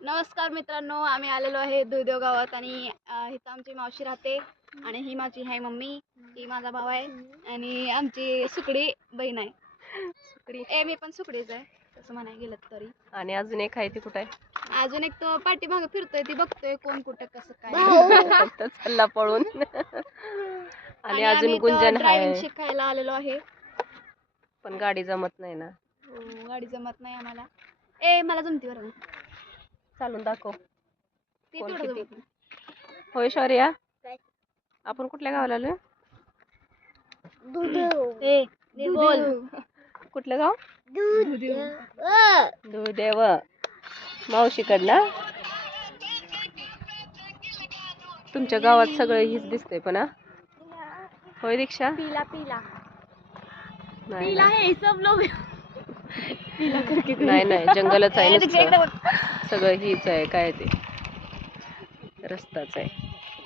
नमस्कार मित्रांनो, आम्ही आलेलो आहे दुधदेव गावात आणि इथं आमची मावशी राहते आणि ही माझी आहे मम्मी, ही माझा भाऊ आहे आणि आमची सुकडी बहीण आहे. सुकडी मी पण सुकडीच आहे तसं म्हणाय गेलं तरी. आणि अजून एक आहे ती कुठे आहे? अजून एक तो पाठीमागे फिरतोय, ती बघतोय कोण कुठं कसं काय चल्ला पळून. आणि अजून आम्ही गुंजन ड्रायव्हिंग आहे शिकायला आलेलो आहे. पण गाडी जमत नाही ना. हो, गाडी जमत नाही आम्हाला. मला जमती बरं. चालून दाखव. ती तेवढं जमत नाही. होय शौर्या, आपण कुठल्या गावाला आलोय? बोल. कुठलं गाव? दुधदेव. मावशीकडनं. तुमच्या गावात सगळं हीच दिसतंय पण होय दीक्षा? पीला पीला नाही पीला है सब लोग. नाही नाही, जंगलच आहे नुसतं. सगळं हीच आहे, काय ते रस्ताच आहे.